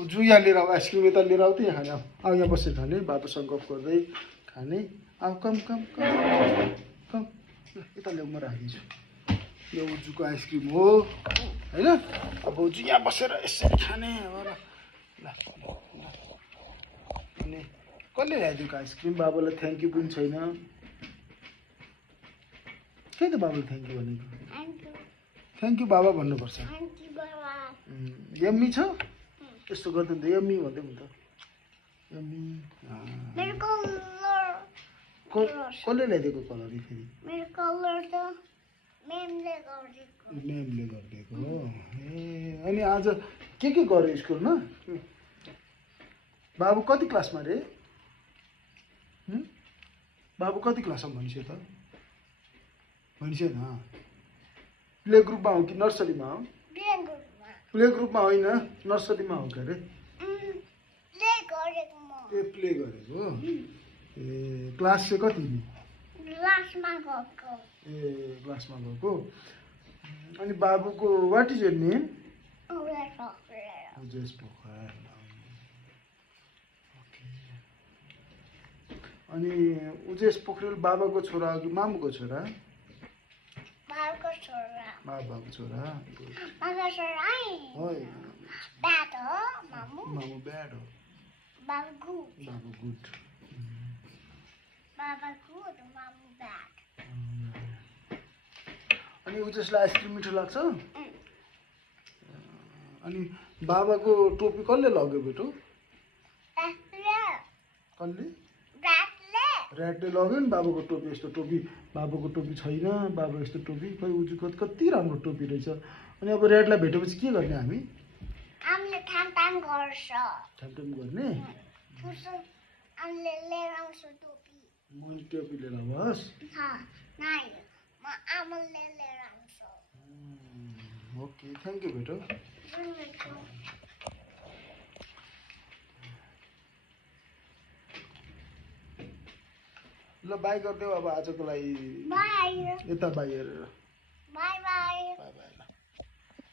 उजु यहाँ लिएर आऊ आइसक्रिम यता लिएर आऊ त यहाँ खाने आऊ यहाँ बसेर खाने बाबुसँग गफ गर्दै खाने आऊ कम कम कम कम यता ल्याउ म राखिदिन्छु यो उजुको आइसक्रिम हो होइन अब उजु यहाँ बसेर यसरी खाने अब ल अनि कसले ल्याइदिएको आइसक्रिम बाबालाई थ्याङ्क यू पनि छैन के त बाबाले थ्याङ्क यू भनेको थ्याङ्क यू बाबा भन्नुपर्छ यम्मी छ यस्तो गर्दैन त यम्मी भन्दै नि त यम्मी कसले ल्याइदिएको कलर फेरि म्यामले गरिदिएको हो ए अनि आज के गर्यो स्कुलमा बाबु कति क्लासमा रे बाबु कति क्लासमा भनिसक्यो त भनिसकेन प्ले ग्रुपमा हो कि नर्सरीमा हो प्ले ग्रुपमा होइन नर्सरीमा हो के अरे ए प्ले गरेको ए क्लास चाहिँ कति ए क्लासमा गएको अनि बाबुको what is your name Ujesh Pokharel अनि उजेश पोखरेल बाबाको छोरा हो कि मामुको छोरा बाबाको छोरा मामु ब्याड हो बाबु गुड अनि उजेशलाई आइसक्रिम मिठो लाग्छ अनि बाबाको टोपी कसले लग्यो बेटो कसले ऱ्याटले लग्यो नि बाबाको टोपी यस्तो टोपी बाबाको टोपी छैन बाबा यस्तो टोपी खै उजुको कति राम्रो टोपी रहेछ अनि अब ऱ्याटलाई भेटेपछि के गर्ने हामी ठ्यामठ्याम गर्ने मैले टोपी लिएर आउनुहोस् ओके थ्याङ्क यू बेटो ल बाई गरिदेऊ अब आजको लागि यता बाई हेरेर